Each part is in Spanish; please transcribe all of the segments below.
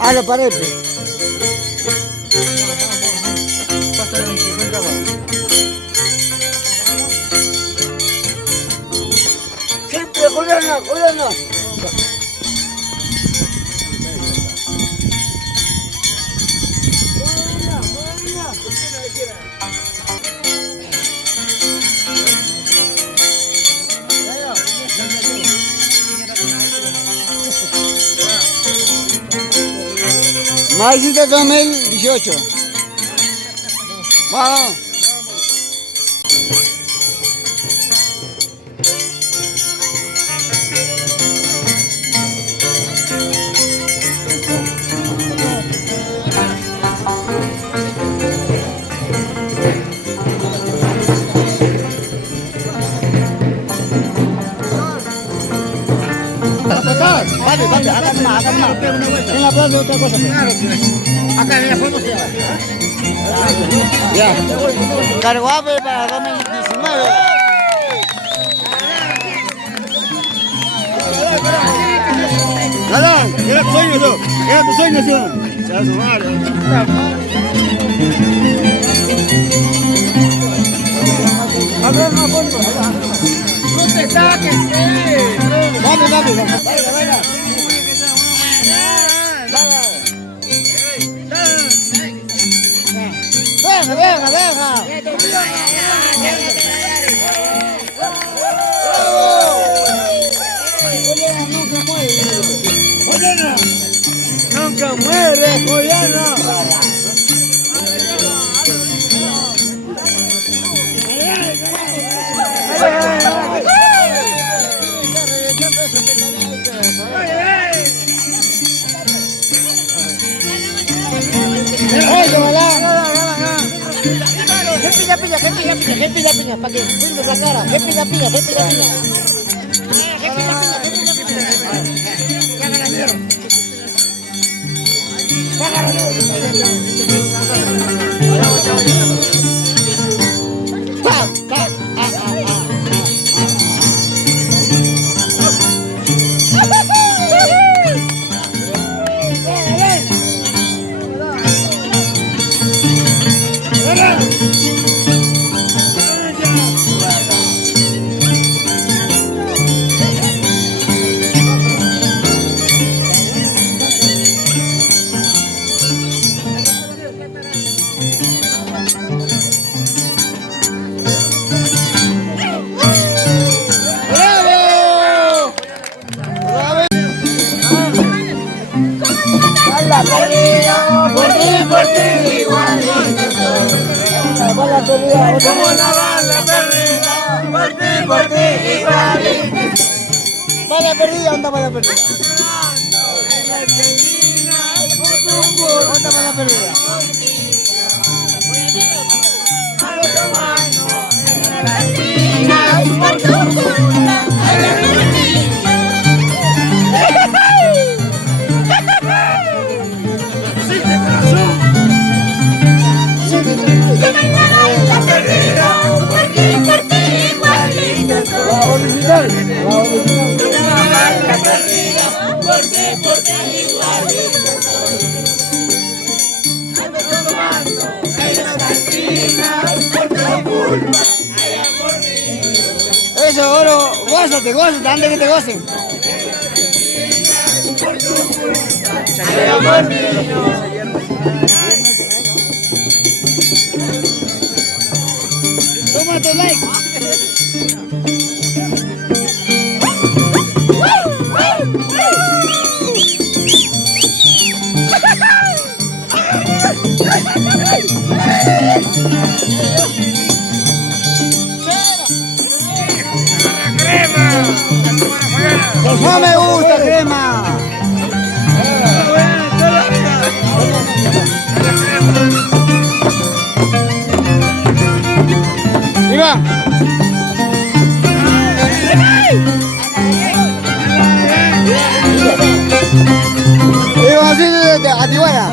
A la pared. Siempre, Juliana, Juliana. Marcita 2018. Vamos. Papi, acá más. En la plaza otra cosa. Claro, acá en la foto se va. Ya. Carguape para 2019. Galán, era tu sueño yo. Era tu sueño yo. Se va a sumar. A ver, no, no te saques, Dame. Baila. Venga. Juliana, nunca muere, Juliana. ¿Qué pilla? Para que firme esa cara. ¿Qué pilla? Por ti igualito soy. Como una bala perdida. Por ti igualito. Bala perdida, ¿dónde bala perdida? En la esquina, por tu culpa. ¿Dónde bala perdida? A los humanos, en la esquina, por tu culpa. Eso, oro, gózate, antes que te gocen. Tómate like. No me gusta crema. Iván. Iván, así de Atihuana.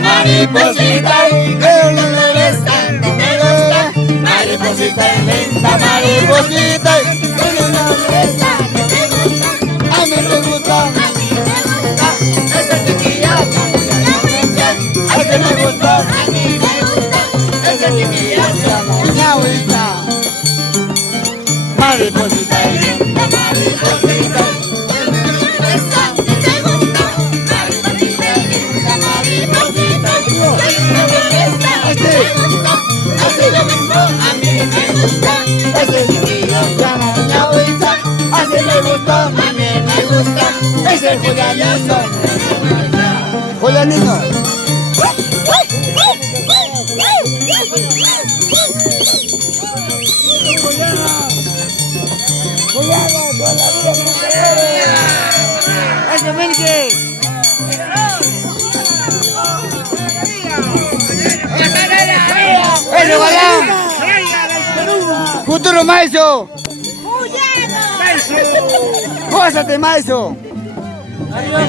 Mariposita linda, no me tanto, me gusta. Mariposita linda, mariposita, no me a mí me gusta, esa chiquilla, a mí me gusta, esa chiquilla, ñauita. Mariposita linda, mariposita. A mí me gusta, ese chiquillo llama ñauita, así me gustó, a mí me gusta, ese Julianito. Julianito. ¡Eso, Menque! ¡Eso, Balán! ¡Futuro Maizo! ¡Gózate, Maizo! ¡Arriba,